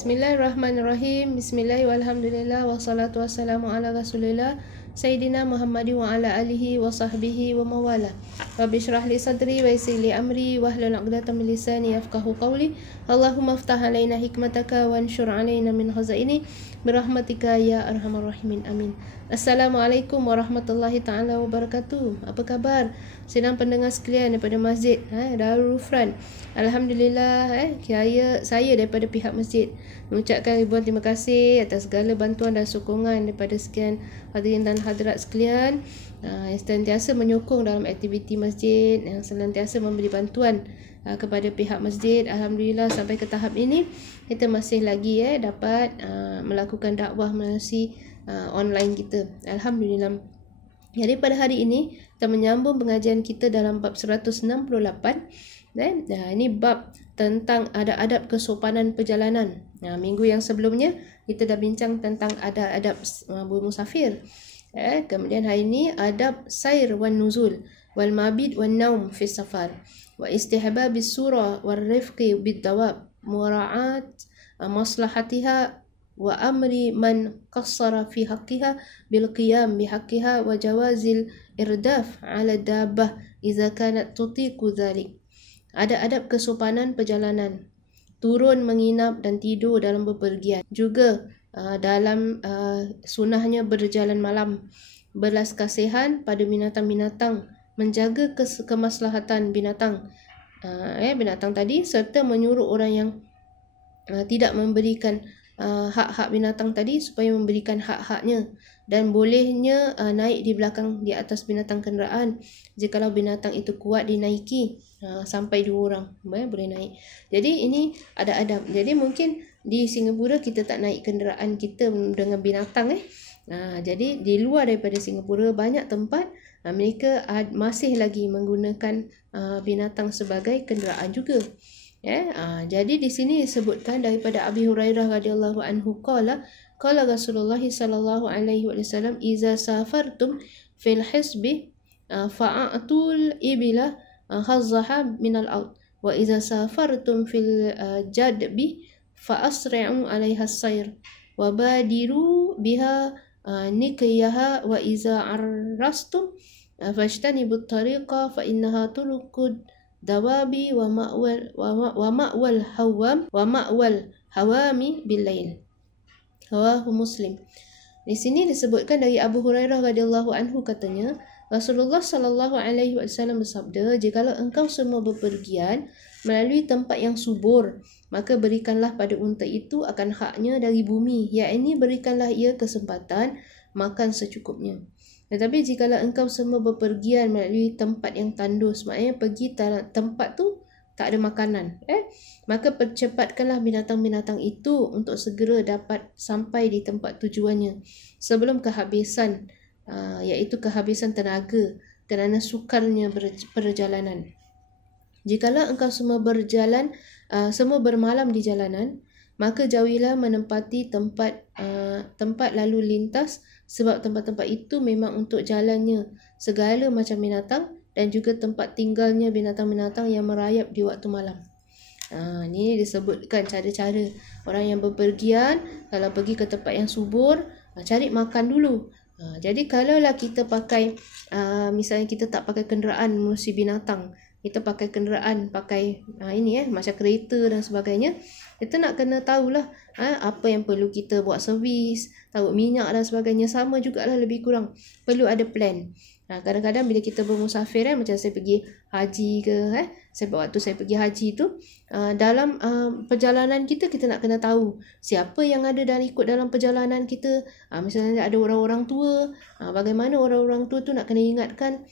Bismillahirrahmanirrahim. Bismillah walhamdulillah wassalatu wassalamu ala Rasulillah Sayyidina Muhammadin wa ala alihi wa sahbihi wa mawala. Rabbi syrah li sadri wa yassir li amri wahlul 'uqdatam min lisani yafqahu qawli. Allahumma iftah alaina hikmataka wa anshur alaina min khazaini birahmatika ya arhamar rahimin. Amin. Assalamualaikum warahmatullahi taala wabarakatuh. Apa khabar sidang pendengar sekalian daripada Masjid Darul Ghufran? Alhamdulillah, saya daripada pihak masjid mengucapkan ribuan terima kasih atas segala bantuan dan sokongan daripada sekian hadirin dan hadirat sekalian yang sentiasa menyokong dalam aktiviti masjid, yang senantiasa memberi bantuan kepada pihak masjid. Alhamdulillah sampai ke tahap ini kita masih lagi dapat melakukan dakwah melalui online kita. Alhamdulillah. Jadi pada hari ini kita menyambung pengajian kita dalam bab 168. Ini bab tentang adab-adab kesopanan perjalanan. Minggu yang sebelumnya kita dah bincang tentang adab bermusafir. Kemudian hari ini adab sair wan nuzul wal mabid wan naum fi safar wa istihbab as-surah wal rifqi bid dawab mura'at maslahatiha wa amri man qassara fi haqqiha bil qiyam bi haqqiha wa jawazil irdaf ala dabbah idza kanat tutiqu dhalik. Adab-adab kesopanan perjalanan, turun menginap dan tidur dalam bepergian. Juga dalam sunnahnya berjalan malam, belas kasihan pada binatang-binatang, menjaga kemaslahatan binatang binatang tadi, serta menyuruh orang yang tidak memberikan hak-hak binatang tadi supaya memberikan hak-haknya, dan bolehnya naik di belakang di atas binatang kenderaan jikalau binatang itu kuat dinaiki, sampai 2 orang boleh naik. Jadi ini ada adab. Jadi mungkin di Singapura kita tak naik kenderaan kita dengan binatang jadi di luar daripada Singapura banyak tempat mereka masih lagi menggunakan binatang sebagai kenderaan juga. Jadi di sini disebutkan daripada Abi Hurairah radhiyallahu anhu qala Rasulullah sallallahu alaihi wasallam iza safartum fil hisbi fa'atul ibila khazzaha minal ard wa iza safartum fil jadbi fa asri'u 'alaiha as-sayr wa badiru biha nikiyaha wa iza arrastum fajtanibut tariqa fa innaha turuqud dawabi wa ma'wal hawami bil lail. Rawahu Muslim. Di sini disebutkan dari Abu Hurairah radhiyallahu anhu katanya Rasulullah sallallahu alaihi wasallam bersabda, jikalau engkau semua bepergian melalui tempat yang subur, maka berikanlah pada unta itu akan haknya dari bumi, yakni berikanlah ia kesempatan makan secukupnya. Tetapi jikalau engkau semua bepergian melalui tempat yang tandus, maknanya pergi tempat tu tak ada makanan, maka percepatkanlah binatang-binatang itu untuk segera dapat sampai di tempat tujuannya sebelum kehabisan iaitu kehabisan tenaga kerana sukarnya perjalanan. Jikalau engkau semua bermalam di jalanan, maka jauhilah menempati tempat lalu lintas, sebab tempat-tempat itu memang untuk jalannya segala macam binatang dan juga tempat tinggalnya binatang-binatang yang merayap di waktu malam. Ini disebutkan cara-cara orang yang bepergian kalau pergi ke tempat yang subur, cari makan dulu. Jadi kalaulah kita pakai misalnya kita tak pakai kenderaan melalui binatang, kita pakai kenderaan macam kereta dan sebagainya, kita nak kena tahulah apa yang perlu kita buat servis, taruh minyak dan sebagainya. Sama jugalah lebih kurang perlu ada plan. Kadang-kadang bila kita bermusafir macam saya pergi haji ke waktu saya pergi haji tu, dalam perjalanan kita nak kena tahu siapa yang ada dan ikut dalam perjalanan kita. Misalnya ada orang-orang tua, bagaimana orang-orang tua tu nak kena ingatkan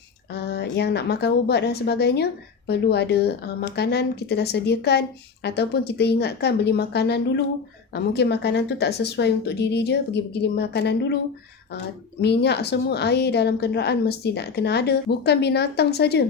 yang nak makan ubat dan sebagainya, perlu ada makanan kita dah sediakan, ataupun kita ingatkan beli makanan dulu. Mungkin makanan tu tak sesuai untuk diri je, pergi beli makanan dulu. Minyak semua, air dalam kenderaan mesti nak kena ada, bukan binatang saja.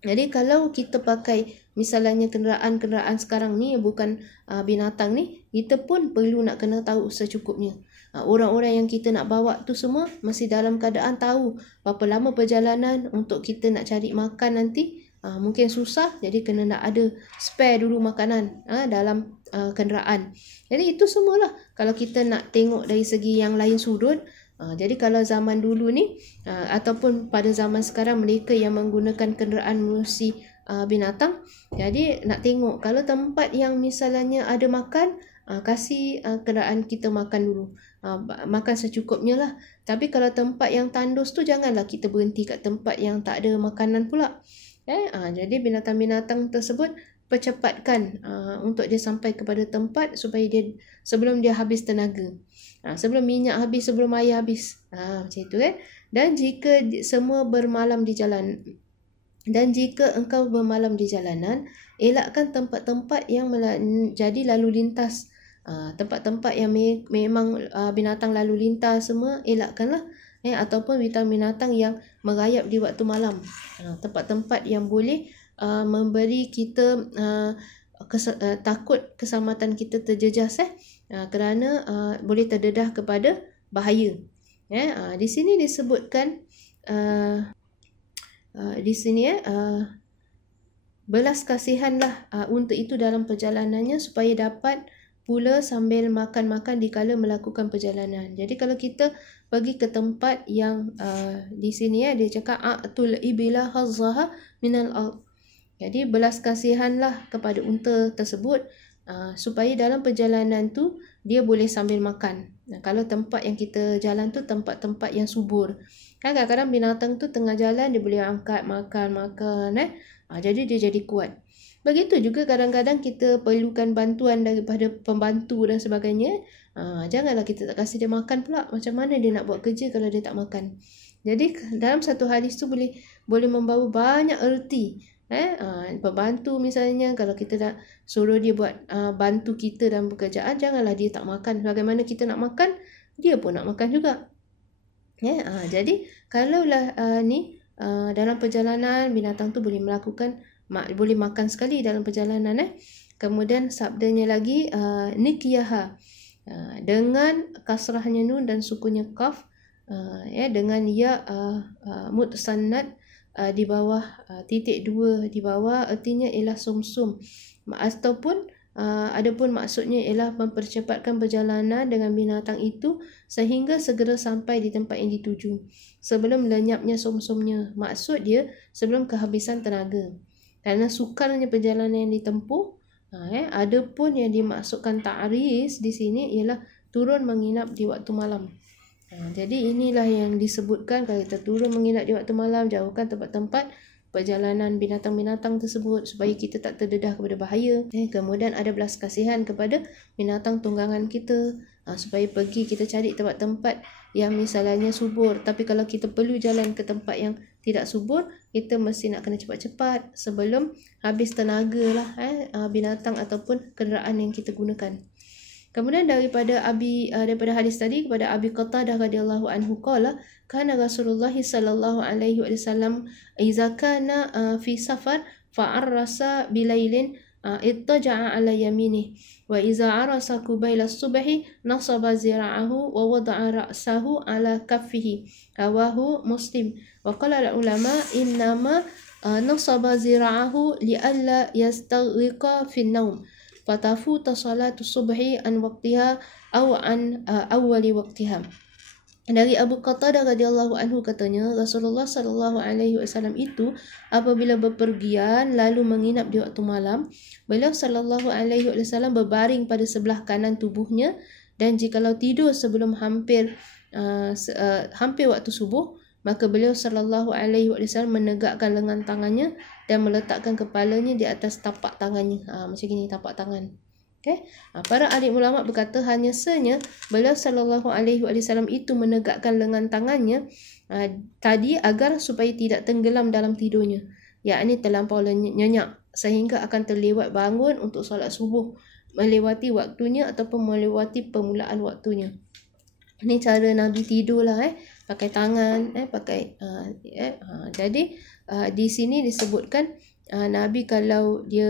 Jadi kalau kita pakai misalnya kenderaan sekarang ni bukan binatang ni, kita pun perlu nak kena tahu secukupnya. Orang-orang yang kita nak bawa tu semua masih dalam keadaan tahu berapa lama perjalanan untuk kita nak cari makan nanti, mungkin susah, jadi kena nak ada spare dulu makanan dalam kenderaan. Jadi itu semualah kalau kita nak tengok dari segi yang lain sudut. Jadi kalau zaman dulu ni ataupun pada zaman sekarang mereka yang menggunakan kenderaan mengurusi binatang, jadi nak tengok kalau tempat yang misalnya ada makan, kasih kenderaan kita makan dulu, makan secukupnya lah. Tapi kalau tempat yang tandus tu janganlah kita berhenti kat tempat yang tak ada makanan pula. Jadi binatang-binatang tersebut percepatkan untuk dia sampai kepada tempat supaya dia sebelum dia habis tenaga, sebelum minyak habis, sebelum air habis, macam itu kan. Dan jika semua bermalam di jalan, dan jika engkau bermalam di jalanan, elakkan tempat-tempat yang jadi lalu lintas. Tempat-tempat yang memang binatang lalu lintas semua elakkanlah. Ataupun binatang yang merayap di waktu malam. Tempat-tempat yang boleh memberi kita takut keselamatan kita terjejas, kerana boleh terdedah kepada bahaya. Di sini disebutkan di sini belas kasihanlah unta itu dalam perjalanannya supaya dapat pula sambil makan-makan dikala melakukan perjalanan. Jadi kalau kita pergi ke tempat yang di sini dia cakap a'tul ibila hazzaha minal ard. Jadi belas kasihanlah kepada unta tersebut supaya dalam perjalanan tu dia boleh sambil makan. Kalau tempat yang kita jalan tu tempat-tempat yang subur, kan kadang-kadang binatang tu tengah jalan dia boleh angkat makan. Jadi dia jadi kuat. Begitu juga kadang-kadang kita perlukan bantuan daripada pembantu dan sebagainya. Janganlah kita tak kasih dia makan pula. Macam mana dia nak buat kerja kalau dia tak makan? Jadi dalam satu hadis tu boleh membawa banyak erti. Pembantu misalnya, kalau kita nak suruh dia buat bantu kita dalam pekerjaan, janganlah dia tak makan. Bagaimana kita nak makan, dia pun nak makan juga. Jadi kalaulah dalam perjalanan binatang tu boleh boleh makan sekali dalam perjalanan. Kemudian sabdanya lagi nikyaha, dengan kasrahnya nun dan sukunnya kaf, dengan ya mutsannad di bawah titik 2 di bawah, artinya ialah sumsum. Ataupun adapun maksudnya ialah mempercepatkan perjalanan dengan binatang itu sehingga segera sampai di tempat yang dituju sebelum lenyapnya sumsumnya. Maksud dia sebelum kehabisan tenaga. Kerana sukarnya perjalanan yang ditempuh. Adapun yang dimaksudkan ta'ris di sini ialah turun menginap di waktu malam. Jadi inilah yang disebutkan kalau kita turun menginap di waktu malam, jauhkan tempat-tempat perjalanan binatang-binatang tersebut supaya kita tak terdedah kepada bahaya. Kemudian ada belas kasihan kepada binatang tunggangan kita, supaya pergi kita cari tempat-tempat yang misalnya subur. Tapi kalau kita perlu jalan ke tempat yang tidak subur, kita mesti nak kena cepat-cepat sebelum habis tenaga lah binatang ataupun kenderaan yang kita gunakan. Kemudian daripada hadis tadi kepada Abi Qatadah radhiyallahu anhu qala kana Rasulullah sallallahu alaihi wasallam idza kana fi safar fa'arrasa bilailin ittaja'a ala yaminih wa idza arasa qubaila subhi nasaba zira'ahu wa wada'a ra'sahu ala kaffihi rawahu Muslim. Wa qala ulama innama nasaba zira'ahu li'alla yastaghriqa fi an-nawm fatafuta salatu subhi an waqtiha aw an awwali waqtiha. Dari Abu Qatadah radhiyallahu anhu katanya Rasulullah sallallahu alaihi wasallam itu apabila bepergian lalu menginap di waktu malam, beliau sallallahu alaihi wasallam berbaring pada sebelah kanan tubuhnya, dan jikalau tidur sebelum hampir waktu subuh, maka beliau sallallahu alaihi wasallam menegakkan lengan tangannya dan meletakkan kepalanya di atas tapak tangannya. Macam gini tapak tangan. Para ahli ulama berkata hanya senya beliau sallallahu alaihi wasallam itu menegakkan lengan tangannya tadi agar supaya tidak tenggelam dalam tidurnya, yakni terlampau nyenyak sehingga akan terlewat bangun untuk solat subuh, melewati waktunya ataupun melewati permulaan waktunya. Ini cara Nabi tidur lah, pakai tangan, jadi di sini disebutkan Nabi kalau dia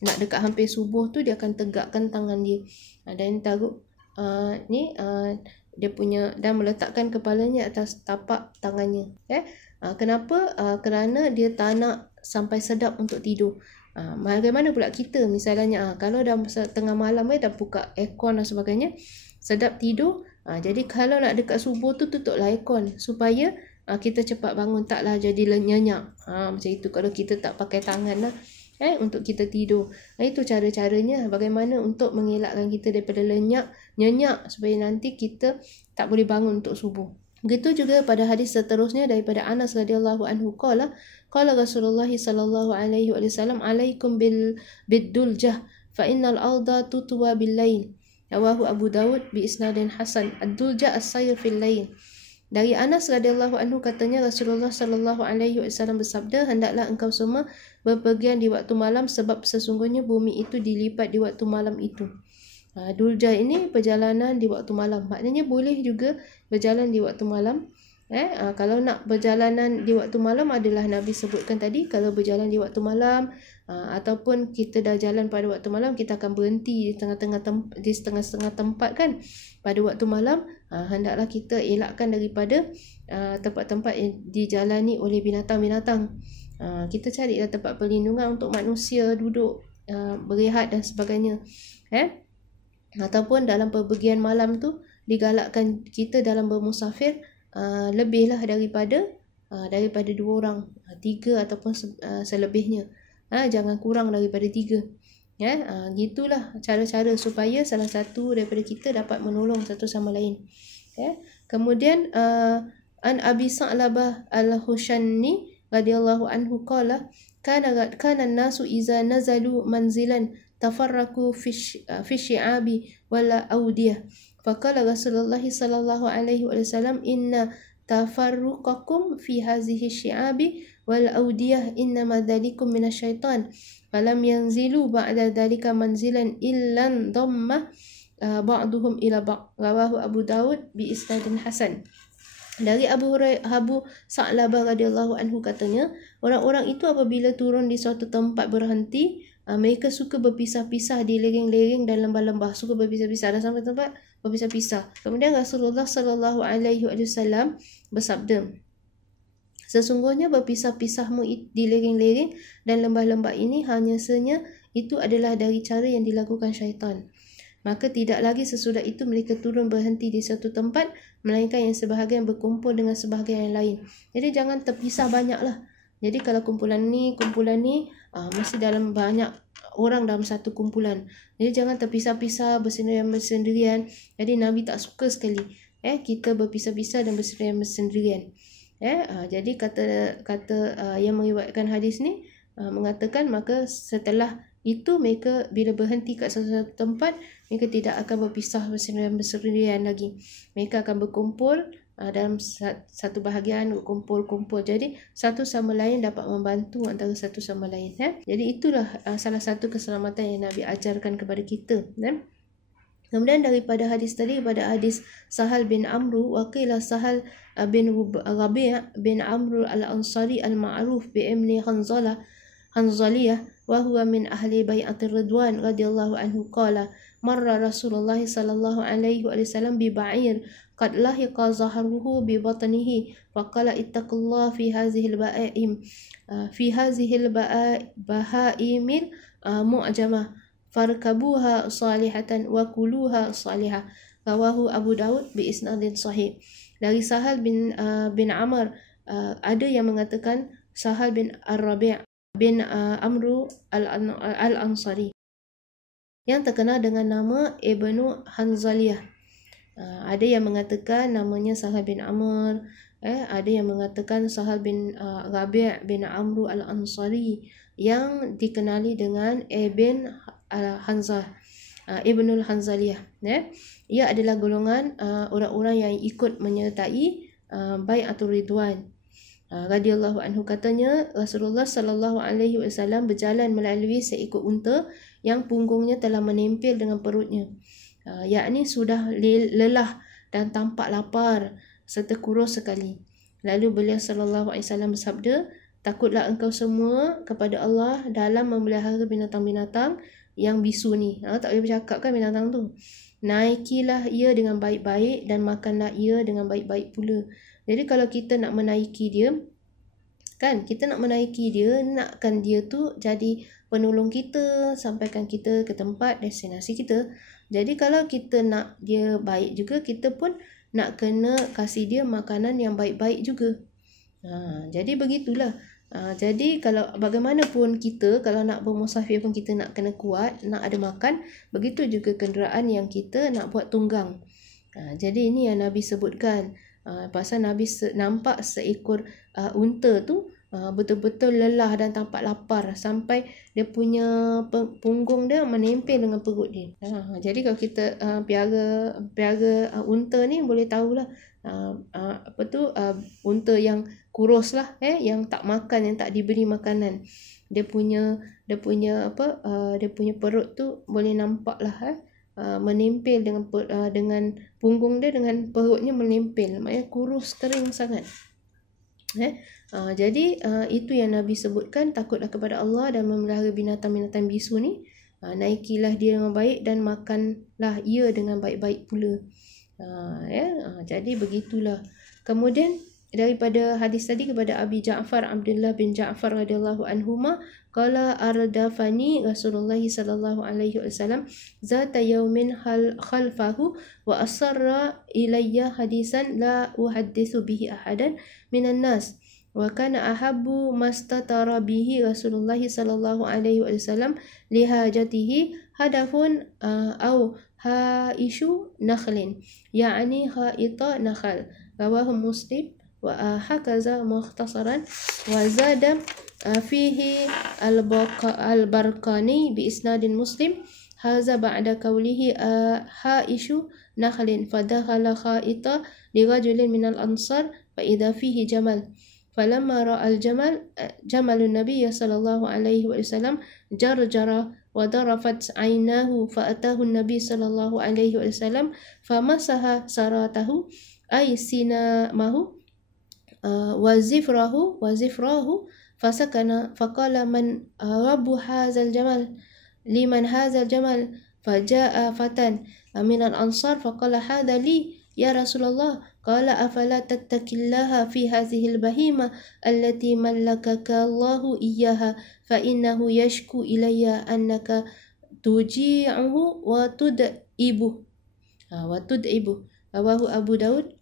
nak dekat hampir subuh tu dia akan tegakkan tangan dia, dan taruh dia punya, dan meletakkan kepalanya atas tapak tangannya. Kenapa? Kerana dia tak nak sampai sedap untuk tidur. Bagaimana pula kita misalnya kalau dah tengah malam dah buka aircon dan sebagainya, sedap tidur. Jadi kalau nak dekat subuh tu tutuplah aircon supaya kita cepat bangun, taklah jadi nyenyak. Macam itu kalau kita tak pakai tangan lah untuk kita tidur. Itu cara-caranya bagaimana untuk mengelakkan kita daripada nyenyak supaya nanti kita tak boleh bangun untuk subuh. Begitu juga pada hadis seterusnya daripada Anas radhiyallahu anhu qala Rasulullah sallallahu alaihi wasallam alaikum biduljah fa innal arda tutwa bil lail. Rawahu Abu Dawud bi isnadin hasan. Ad-duljah as-sayr fil lail. Dari Anas radhiyallahu anhu katanya Rasulullah sallallahu alaihi wasallam bersabda, hendaklah engkau semua berpergian di waktu malam sebab sesungguhnya bumi itu dilipat di waktu malam itu. Duljah ini perjalanan di waktu malam. Maknanya boleh juga berjalan di waktu malam. Kalau nak berjalanan di waktu malam adalah Nabi sebutkan tadi, kalau berjalan di waktu malam ataupun kita dah jalan pada waktu malam, kita akan berhenti di setengah-setengah tempat kan pada waktu malam. Hendaklah kita elakkan daripada tempat-tempat yang dijalani oleh binatang-binatang. Kita carilah tempat perlindungan untuk manusia duduk, berehat dan sebagainya. Ataupun dalam perpergian malam tu digalakkan kita dalam bermusafir lebihlah daripada 2 orang, 3 ataupun selebihnya. Jangan kurang daripada 3. Gitulah cara-cara supaya salah satu daripada kita dapat menolong satu sama lain. Kemudian an Abi Sa'labah al-Hushanni radhiyallahu anhu qala kana an-nasu iza nazalu manzilan tafarraku fi syi'abi wala awdiyah. Faqala Rasulullah sallallahu alaihi wasallam inna tafarruqakum fi hazihi syi'abi wal awdiyah innama dhalikum minasyaitan. Falam yanzilu ba'da dhalika manzilan illan dhamma ba'duhum ila ba'd. Rawahu Abu Dawud bi isnadin hasan. Dari Abu Sa'labah radhiyallahu anhu katanya, orang-orang itu apabila turun di suatu tempat berhenti, mereka suka berpisah-pisah di lereng-lereng dan lembah-lembah, suka berpisah-pisah dan sampai tempat berpisah-pisah. Kemudian Rasulullah sallallahu alaihi wasallam bersabda, sesungguhnya berpisah-pisahmu di lereng-lereng dan lembah-lembah ini hanyanya itu adalah dari cara yang dilakukan syaitan. Maka tidak lagi sesudah itu mereka turun berhenti di satu tempat, melainkan yang sebahagian berkumpul dengan sebahagian yang lain. Jadi jangan terpisah banyaklah. Jadi kalau kumpulan ni mesti dalam banyak orang dalam satu kumpulan. Jadi jangan terpisah-pisah, bersendirian-bersendirian. Jadi Nabi tak suka sekali kita berpisah-pisah dan bersendirian-bersendirian. Jadi kata yang meriwayatkan hadis ni mengatakan, maka setelah itu mereka bila berhenti kat satu tempat, mereka tidak akan berpisah bersendirian lagi. Mereka akan berkumpul dalam satu bahagian, berkumpul-kumpul. Jadi satu sama lain dapat membantu antara satu sama lain. Jadi itulah salah satu keselamatan yang Nabi ajarkan kepada kita. Kemudian daripada hadis tadi, pada hadis Sahal bin Amru, waqila Sahal bin Rabi' bin Amru al-Ansari al-ma'ruf bi ibni Hanzaliyah wa huwa min ahli bai'atir Ridwan radhiyallahu anhu qala marra Rasulullah sallallahu alaihi wasallam bi ba'ir qad lahiqa zahruhu bi batnihi faqala ittaqullaha fi hadhihi al-bahaimil mu'jamah farkabuha salihatan wa kuluha salihah. Rawahu Abu Dawud bi isnadin sahih. Dari Sahal bin Amr, ada yang mengatakan Sahal bin Ar-Rabi' bin Amru al-Ansari yang terkenal dengan nama Ibnu Hanzaliyah. Ada yang mengatakan namanya Sahal bin Amr, ada yang mengatakan Sahal bin Rabi' bin Amru al-Ansari yang dikenali dengan Ibn Ibnul Hanzaliyah. Ia adalah golongan orang-orang yang ikut menyertai Bai'atul Ridwan radhiyallahu anhu. Katanya Rasulullah sallallahu alaihi wasallam berjalan melalui seekor unta yang punggungnya telah menempel dengan perutnya, yakni sudah lelah dan tampak lapar serta kurus sekali. Lalu beliau sallallahu alaihi wasallam bersabda, takutlah engkau semua kepada Allah dalam memelihara binatang-binatang yang bisu ni. Tak boleh bercakap kan binatang tu. Naikilah ia dengan baik-baik dan makanlah ia dengan baik-baik pula. Jadi kalau kita nak menaiki dia, kan kita nak menaiki dia, nakkan dia tu jadi penolong kita, sampaikan kita ke tempat destinasi kita. Jadi kalau kita nak dia baik juga, kita pun nak kena kasih dia makanan yang baik-baik juga. Jadi begitulah. Jadi kalau bagaimanapun kita, kalau nak bermusafir pun kita nak kena kuat, nak ada makan. Begitu juga kenderaan yang kita nak buat tunggang. Jadi ini yang Nabi sebutkan. Pasal Nabi nampak seekor unta tu betul-betul lelah dan tampak lapar sampai dia punya punggung dia menempel dengan perut dia. Jadi kalau kita piara unta ni boleh tahulah unta yang kurus lah, yang tak makan, yang tak diberi makanan. Dia punya perut tu boleh nampak lah menempel dengan punggung dia, dengan perutnya menempel, maknanya kurus kering sangat. Jadi itu yang Nabi sebutkan, takutlah kepada Allah dan memelihara binatang-binatang bisu ni. Naikilah dia dengan baik dan makanlah ia dengan baik-baik pula. Jadi begitulah. Kemudian daripada hadis tadi kepada Abi Ja'far Abdullah bin Ja'far radhiyallahu anhuma, qala ardafani Rasulullah sallallahu alaihi wasallam zata yaumin khalfahu wa asarra ilayya hadisan la uhaddithu bihi ahadan minan nas wa kana ahabbu mastatara bihi Rasulullah sallallahu alaihi wasallam li hajatihi hadafun au haishu nakhlin, yani haita nakhal, rawahu Muslim wa hakaza mukhtasaran wa zada fihi al-Barqani bi isnadin Muslim haza ba'da qawlihi haishu nakhlin fadakhala khaita li rajulin minal ansar fa idha fihi jamal falamma ra'a jamalun nabiy sallallahu alaihi wasallam jarjara wa darafat aynahu fa atahu an-nabiy sallallahu alaihi wasallam famasaha saratahu ay sinamahu wazifrahu fasakana faqala man rabbu hadzal jamal liman hadzal jamal fajaa fatan min al-ansar faqala hadha li ya Rasulullah qala afala tattaqillaha fi hadhihi al-bahima allati mallakaka Allahu iyyaha fa innahu yashku ilayya annaka tuji'uhu wa tud'ibuhu rawahu Abu Daud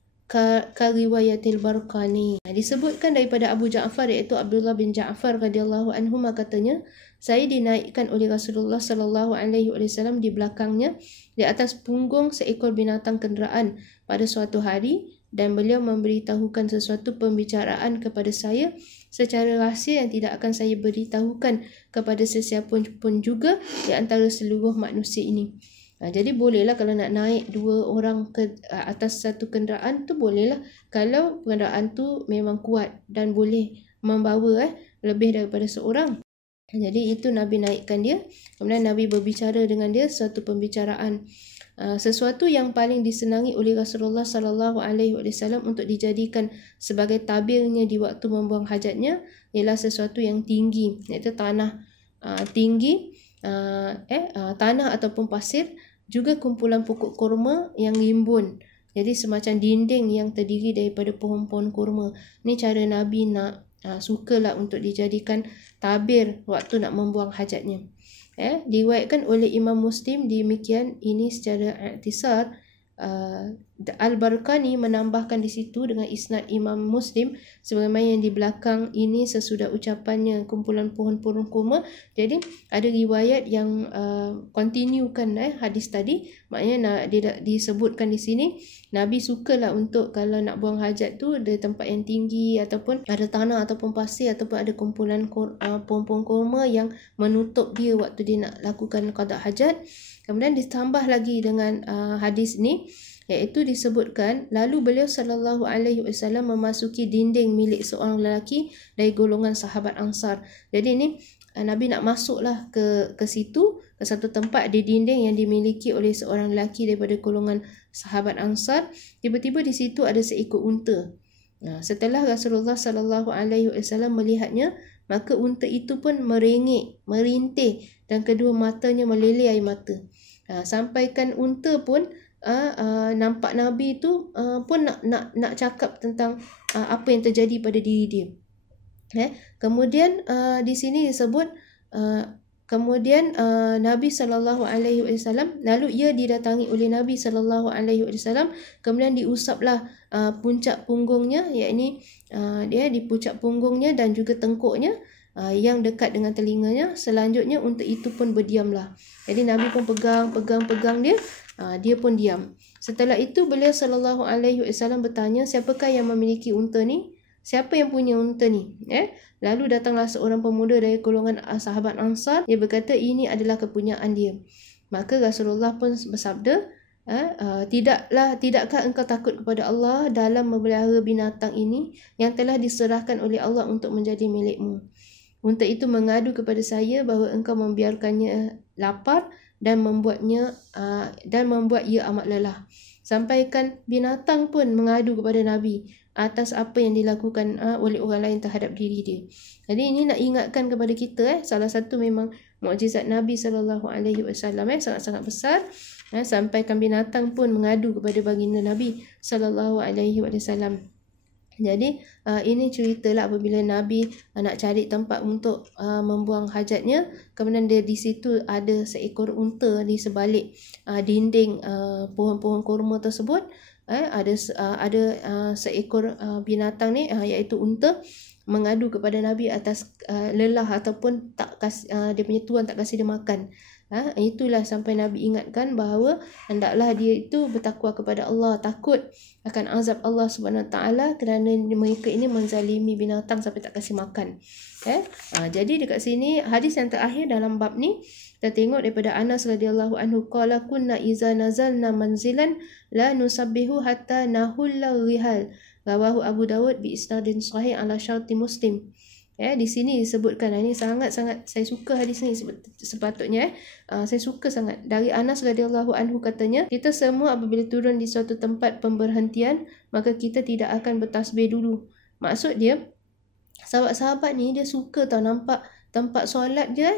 kariwayatil Barqani. Disebutkan daripada Abu Ja'far iaitu Abdullah bin Ja'far radhiyallahu anhu, katanya saya dinaikkan oleh Rasulullah sallallahu alaihi wasallam di belakangnya di atas punggung seekor binatang kenderaan pada suatu hari, dan beliau memberitahukan sesuatu pembicaraan kepada saya secara rahsia yang tidak akan saya beritahukan kepada sesiapa pun juga di antara seluruh manusia ini. Jadi bolehlah kalau nak naik dua orang ke atas satu kenderaan tu, bolehlah kalau kenderaan tu memang kuat dan boleh membawa lebih daripada seorang. Jadi itu Nabi naikkan dia. Kemudian Nabi berbicara dengan dia suatu pembicaraan, sesuatu yang paling disenangi oleh Rasulullah sallallahu alaihi wasallam untuk dijadikan sebagai tabirnya di waktu membuang hajatnya ialah sesuatu yang tinggi, iaitu tanah tinggi, tanah ataupun pasir, juga kumpulan pokok kurma yang rimbun. Jadi semacam dinding yang terdiri daripada pohon-pohon kurma. Ini cara Nabi nak sukalah untuk dijadikan tabir waktu nak membuang hajatnya. Diriwayatkan oleh Imam Muslim demikian ini secara i'tisar. Al-Barqani menambahkan di situ dengan isnad Imam Muslim sebagaimana yang di belakang ini sesudah ucapannya kumpulan pohon-pohon kurma. Jadi ada riwayat yang continuekan hadis tadi, maknanya disebutkan di sini Nabi sukalah untuk kalau nak buang hajat tu ada tempat yang tinggi ataupun ada tanah ataupun pasir ataupun ada kumpulan pohon-pohon kurma yang menutup dia waktu dia nak lakukan qada hajat. Kemudian ditambah lagi dengan hadis ni, iaitu disebutkan lalu beliau sallallahu alaihi wasallam memasuki dinding milik seorang lelaki dari golongan sahabat Ansar. Jadi ini Nabi nak masuklah ke situ, ke satu tempat di dinding yang dimiliki oleh seorang lelaki daripada golongan sahabat Ansar. Tiba-tiba di situ ada seekor unta. Setelah Rasulullah sallallahu alaihi wasallam melihatnya, maka unta itu pun merengek, merintih dan kedua matanya meleleh air mata. Sampaikan unta pun nampak Nabi tu pun nak cakap tentang apa yang terjadi pada diri dia. Kemudian di sini disebut kemudian Nabi SAW, lalu ia didatangi oleh Nabi SAW, kemudian diusaplah puncak punggungnya, yakni dia di puncak punggungnya dan juga tengkuknya yang dekat dengan telinganya. Selanjutnya unta itu pun berdiamlah. Jadi Nabi pun pegang dia, dia pun diam. Setelah itu beliau SAW bertanya, siapakah yang memiliki unta ni? Siapa yang punya unta ni? Lalu datanglah seorang pemuda dari golongan sahabat Ansar. Dia berkata, ini adalah kepunyaan dia. Maka Rasulullah pun bersabda, tidakkah engkau takut kepada Allah dalam memelihara binatang ini yang telah diserahkan oleh Allah untuk menjadi milikmu? Unta itu mengadu kepada saya bahawa engkau membiarkannya lapar dan membuat ia amat lelah. Sampaikan binatang pun mengadu kepada Nabi atas apa yang dilakukan oleh orang lain terhadap diri dia. Jadi ini nak ingatkan kepada kita, salah satu memang mukjizat Nabi SAW sangat-sangat besar. Sampaikan binatang pun mengadu kepada baginda Nabi SAW. Jadi ini ceritalah apabila Nabi nak cari tempat untuk membuang hajatnya, kemudian dia di situ ada seekor unta di sebalik dinding pohon-pohon kurma tersebut. Ada seekor binatang ni iaitu unta mengadu kepada Nabi atas lelah ataupun dia punya tuan tak kasih dia makan. Itulah sampai Nabi ingatkan bahawa hendaklah dia itu bertakwa kepada Allah, takut akan azab Allah Subhanahu Wa Taala kerana mereka ini menzalimi binatang sampai tak kasih makan. Jadi dekat sini hadis yang terakhir dalam bab ni kita tengok daripada Anas radhiyallahu anhu, qala kunna iza nazalna manzilan la nusabbihu hatta nahulla rihal. Rawahu Abu Dawud bi isnadin sahih ala syarti Muslim. Di sini disebutkan, ini sangat-sangat saya suka hadis ni sepatutnya. Saya suka sangat. Dari Anas radhiyallahu anhu katanya, kita semua apabila turun di suatu tempat pemberhentian, maka kita tidak akan bertasbih dulu. Maksud dia, sahabat-sahabat ni dia suka tau nampak tempat solat dia,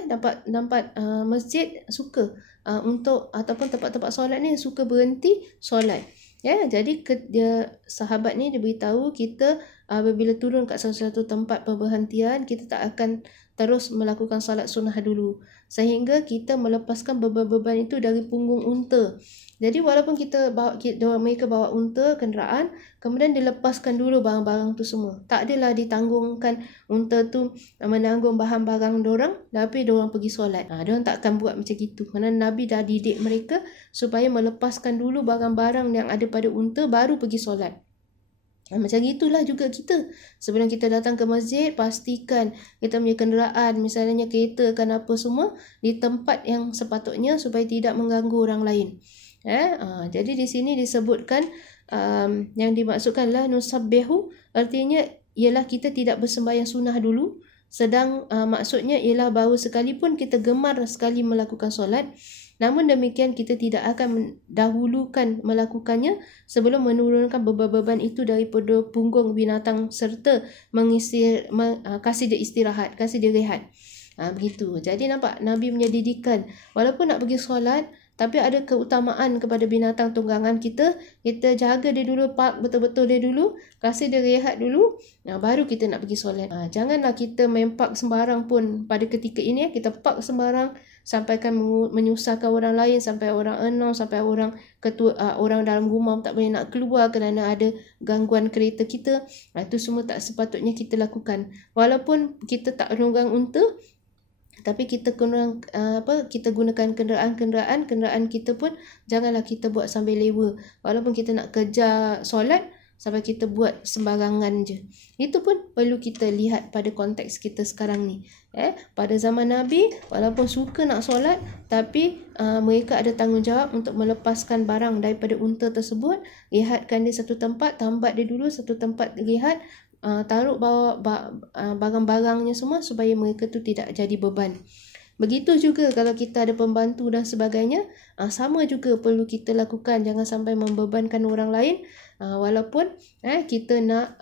nampak masjid suka untuk ataupun tempat-tempat solat ni suka berhenti solat. Jadi sahabat ni dia beritahu kita apabila turun kat satu tempat perberhentian, kita tak akan terus melakukan salat sunnah dulu, sehingga kita melepaskan beban-beban itu dari punggung unta. Jadi walaupun mereka bawa unta, kenderaan, kemudian dilepaskan dulu barang-barang tu semua. Tak adalah ditanggungkan unta tu menanggung bahan-barang dorang, tapi dorang pergi solat. Dorang tak akan buat macam gitu. Kerana Nabi dah didik mereka supaya melepaskan dulu barang-barang yang ada pada unta, baru pergi solat. Macam itulah juga kita. Sebelum kita datang ke masjid, pastikan kita punya kenderaan, misalnya kereta kan apa semua, di tempat yang sepatutnya supaya tidak mengganggu orang lain. Jadi di sini disebutkan yang dimaksudkanlah nusabbihu, artinya ialah kita tidak bersembahyang sunnah dulu. Sedang maksudnya ialah bahawa sekalipun kita gemar sekali melakukan solat, namun demikian kita tidak akan mendahulukan melakukannya sebelum menurunkan beban-beban itu daripada punggung binatang serta kasih dia istirahat, kasih dia rehat. Begitu. Jadi nampak Nabi punya didikan. Walaupun nak pergi solat, tapi ada keutamaan kepada binatang tunggangan kita. Kita jaga dia dulu, park betul-betul dia dulu, kasih dia rehat dulu, baru kita nak pergi solat. Janganlah kita main park sembarang pun pada ketika ini. Kita park sembarang sampaikan menyusahkan orang lain, sampai orang enam, sampai orang orang dalam rumah tak boleh nak keluar kerana ada gangguan kereta kita. Itu semua tak sepatutnya kita lakukan. Walaupun kita tak menunggang unta, tapi kita gunakan kenderaan kita pun janganlah kita buat sambil lewa. Walaupun kita nak kejar solat, sampai kita buat sembarangan je. Itu pun perlu kita lihat pada konteks kita sekarang ni. Pada zaman Nabi, walaupun suka nak solat, tapi mereka ada tanggungjawab untuk melepaskan barang daripada unta tersebut, rehatkan dia satu tempat, tambat dia dulu satu tempat rehat, taruh bawa barang-barangnya semua supaya mereka tu tidak jadi beban. Begitu juga kalau kita ada pembantu dan sebagainya, sama juga perlu kita lakukan. Jangan sampai membebankan orang lain. Walaupun kita nak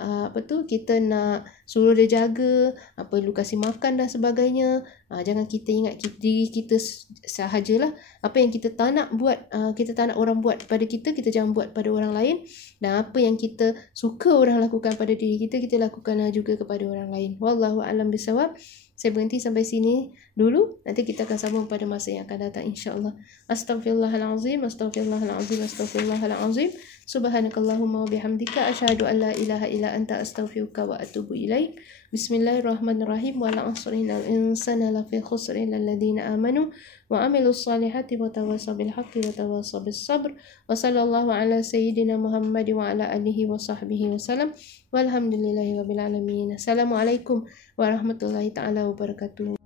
kita nak suruh dia jaga, perlu kasih makan dan sebagainya. Jangan kita ingat diri kita sahajalah. Apa yang kita tak nak buat, kita tak nak orang buat pada kita, kita jangan buat pada orang lain. Dan apa yang kita suka orang lakukan pada diri kita, kita lakukanlah juga kepada orang lain. Wallahu a'lam bishawab. Saya berhenti sampai sini dulu. Nanti kita akan sambung pada masa yang akan datang, insya-Allah. Astaghfirullahalazim, astaghfirullahalazim, astaghfirullahalazim. Subhanakallahumma wa bihamdika asyhadu an la ilaha illa anta astaghfiruka wa atubu ilaik. Bismillahirrahmanirrahim. Wa la asrina al-insana lafi khusrin alladziina amanu wa amilus salihati wa tawassaw bil haqqi wa tawassaw bis sabr. Wa sallallahu ala sayyidina Muhammad wa ala alihi wa sahbihi wasallam. Walhamdulillahirabbil alamin. Assalamualaikum warahmatullahi taala wabarakatuh.